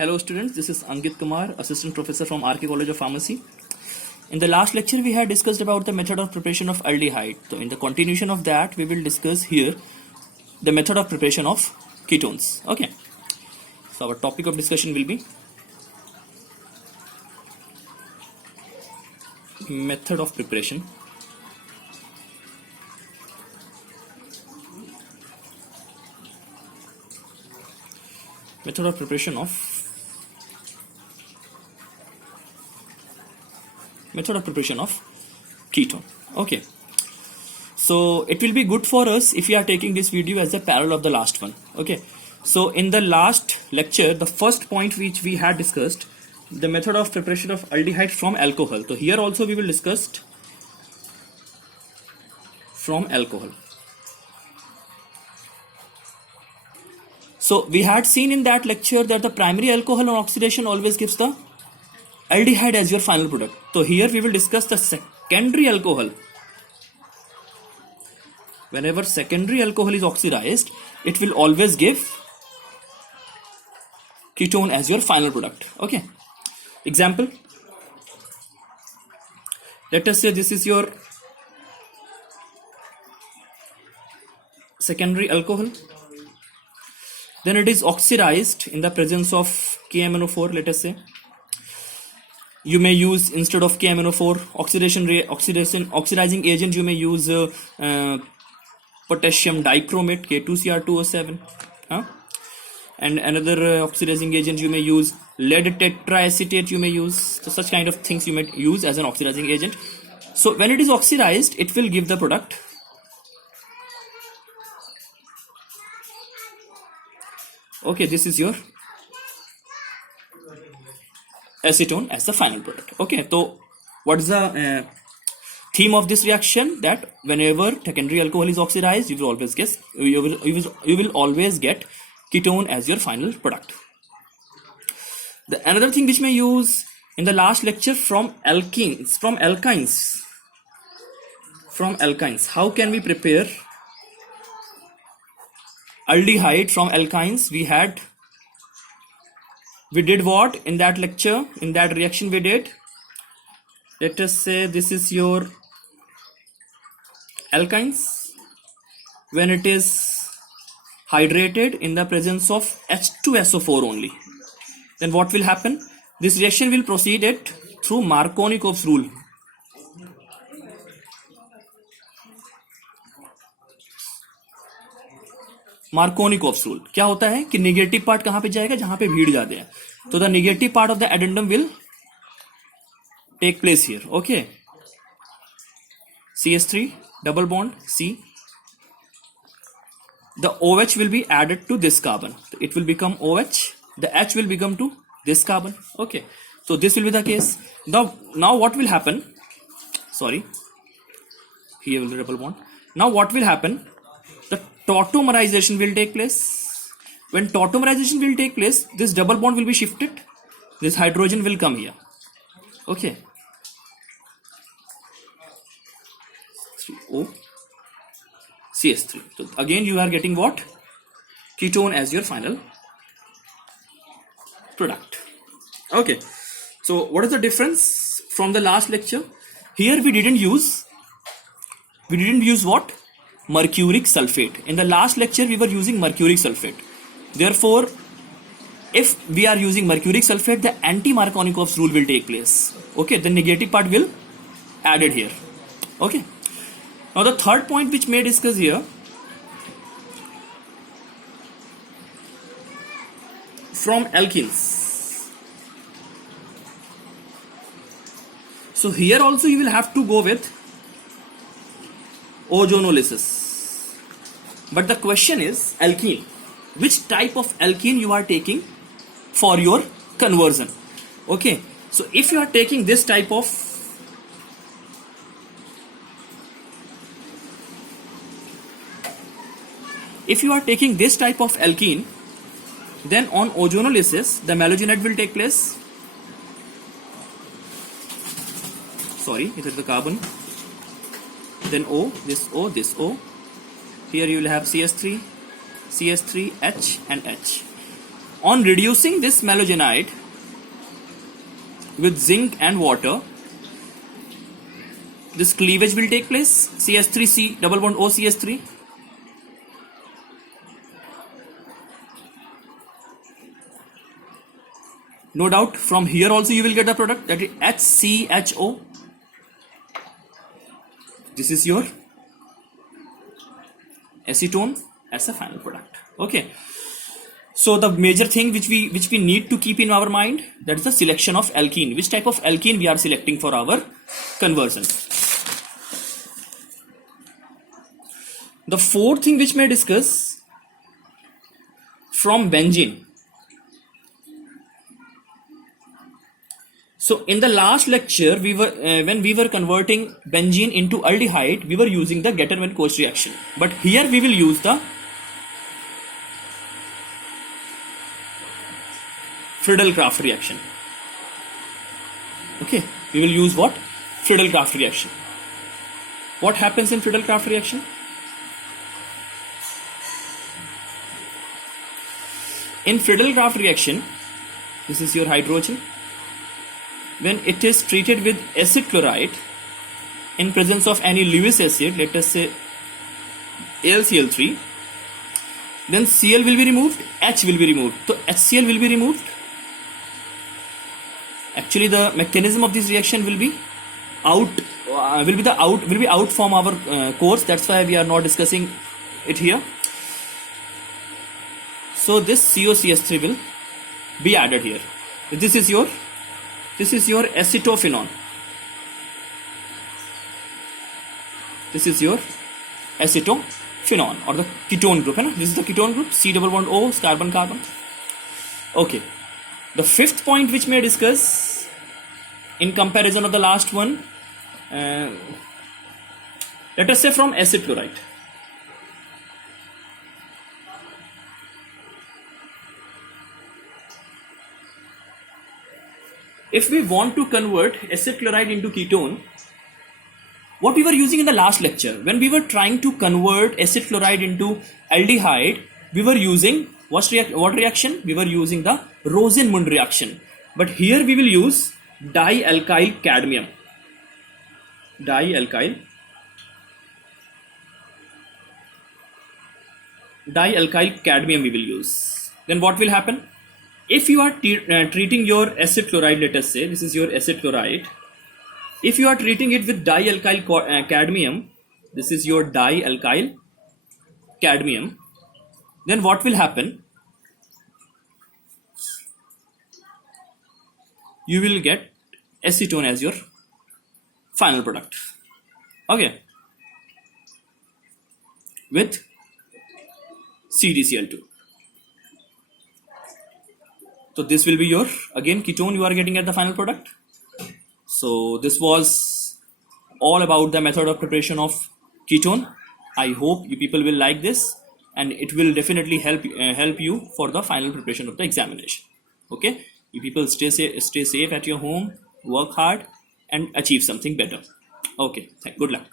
Hello students, this is Ankit Kumar, Assistant Professor from RK College of Pharmacy. In the last lecture we had discussed about the method of preparation of aldehyde. So in the continuation of that we will discuss here the method of preparation of ketones. Okay. So our topic of discussion will be method of preparation of ketone. Okay, so it will be good for us if we are taking this video as a parallel of the last one. Okay, so in the last lecture the first point which we had discussed, the method of preparation of aldehyde from alcohol. So here also we will discuss from alcohol. So we had seen in that lecture that the primary alcohol on oxidation always gives the aldehyde as your final product. So here we will discuss the secondary alcohol. Whenever secondary alcohol is oxidized, it will always give ketone as your final product. Okay. Example. Let us say this is your secondary alcohol. Then it is oxidized in the presence of KMnO4, let us say. You may use, instead of KMnO4 oxidizing agent, you may use potassium dichromate, K2Cr2O7. And another oxidizing agent you may use lead tetraacetate, you may use. So such kind of things you may use as an oxidizing agent. So when it is oxidized, it will give the product. Okay, this is your acetone as the final product. Okay, so what is the theme of this reaction? That whenever secondary alcohol is oxidized, you will always get ketone as your final product. The another thing which may use in the last lecture, from alkenes. How can we prepare aldehyde from alkynes? We did what in that lecture, in that reaction we did? Let us say this is your alkynes. When it is hydrated in the presence of H2SO4 only, then what will happen? This reaction will proceed it through Markovnikov's rule. Markovnikov's rule क्या होता है कि negative part कहां पे जाएगा? जहां पे भीड़ जाते हैं. तो the negative part of the addendum will take place here. Okay, CH3 double bond C. The OH will be added to this carbon. It will become OH. The H will become to this carbon. Okay, so this will be the case. Now what will happen? Sorry, here will be double bond. Now what will happen? The tautomerization will take place. When tautomerization will take place, this double bond will be shifted. This hydrogen will come here. Okay, 3O CH3. So again you are getting what? Ketone as your final product. Okay, so what is the difference from the last lecture? Here we didn't use what? Mercuric sulfate. In the last lecture we were using mercuric sulfate. Therefore, if we are using mercuric sulfate, the anti-Markovnikov's rule will take place. Okay, the negative part will added here. Okay. Now the third point which may discuss here, from alkenes. So here also you will have to go with ozonolysis. But the question is alkene. Which type of alkene you are taking for your conversion? Okay, so if you are taking this type of alkene, then on ozonolysis the malogenate will take place. Sorry, it is the carbon. Then O, this O, this O. Here you will have CH3, H and H. On reducing this melogenite with zinc and water, this cleavage will take place. CH3C double bond OCH3. No doubt from here also you will get the product, that is HCHO. This is your acetone as a final product. Okay. So the major thing which we need to keep in our mind, that is the selection of alkene. Which type of alkene we are selecting for our conversion. The fourth thing which may discuss, from benzene. So in the last lecture, we were when we were converting benzene into aldehyde, we were using the Getter-Van-Coast reaction. But here we will use the Friedel-Crafts reaction. Okay, we will use what? Friedel-Crafts reaction. What happens in Friedel-Crafts reaction? In Friedel-Crafts reaction, this is your hydrogen. When it is treated with acid chloride in presence of any Lewis acid, let us say AlCl3, then Cl will be removed, H will be removed. So HCl will be removed. Actually, the mechanism of this reaction will be out from our course. That's why we are not discussing it here. So this COCH3 will be added here. This is your acetophenone. This is your acetophenone or the ketone group. This is the ketone group, C double bond O, carbon carbon. Okay. The fifth point which may discuss in comparison of the last one, let us say from acid chloride. If we want to convert acid chloride into ketone, what we were using in the last lecture, when we were trying to convert acid chloride into aldehyde, we were using what reaction? We were using the Rosenmund reaction. But here we will use dialkyl cadmium. Dialkyl cadmium we will use. Then what will happen? If you are treating your acid chloride, let us say this is your acid chloride. If you are treating it with dialkyl cadmium, this is your dialkyl cadmium, then what will happen? You will get acetone as your final product. Okay. With CdCl2. So this will be your, again, ketone you are getting at the final product. So this was all about the method of preparation of ketone. I hope you people will like this, and it will definitely help you for the final preparation of the examination. Okay, you people stay safe at your home, work hard, and achieve something better. Okay, good luck.